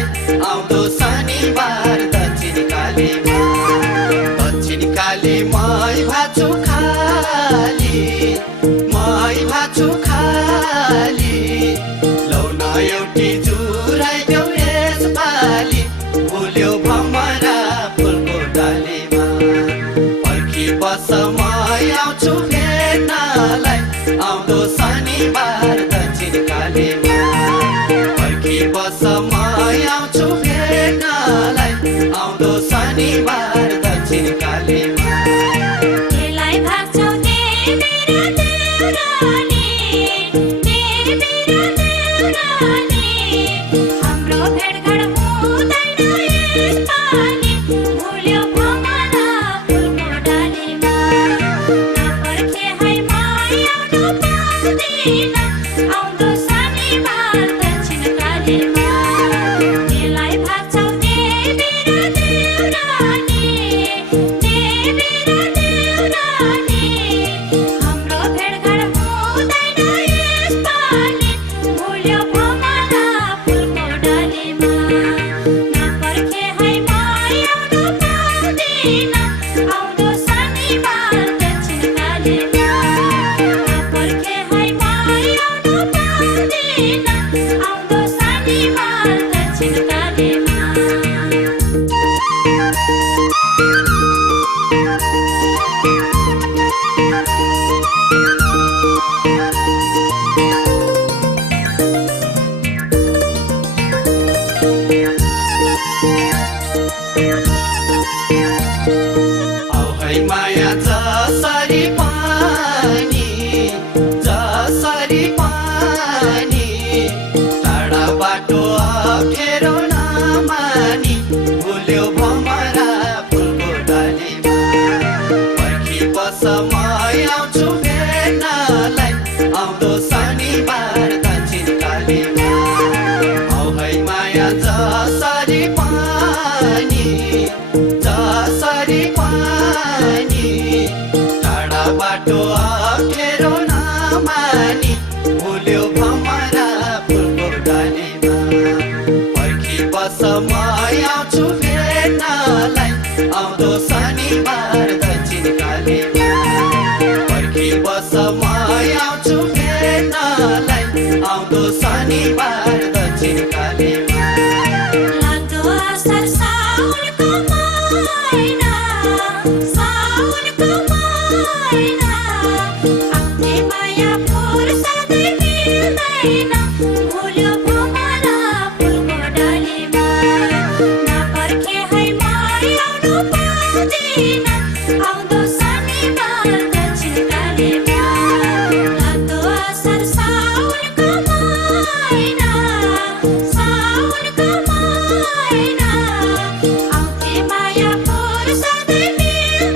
तिमीलाई आउँदो शनिबार दक्षिण कालीमा मै भाछु खाली लौ न एउटी जुराइदेऊ यसपालि फुल्यो भमरा फुलको डालीमा पर्खी बस म आउँछु भेट्नलाई आउँदो शनिबार दक्षिण कालीमा पर्खी बस म आउँछु भेट्नलाई आउँदो शनिबार दक्षिण कालीमा माया जसरी पानी टाढा बाटो अप्ठ्यारो नमानी भुल्यो भमरा फुलको डालीमा पर्खी बस म आउँछु भेट्नलाई आउँदो शनिबार दक्षिण कालीमा है माया जसरी पानी टाढा बाटो अप्ठ्यारो नमानी भुल्यो भमरा फुलको डालीमा पर्खी बस म आउँछु भेट्नलाई आउँदो शनिबार दक्षिण कालीमा पर्खी बस म आउँछु भेट्नलाई आउँदो शनिबार दक्षिण कालीमा Maia por sa de mil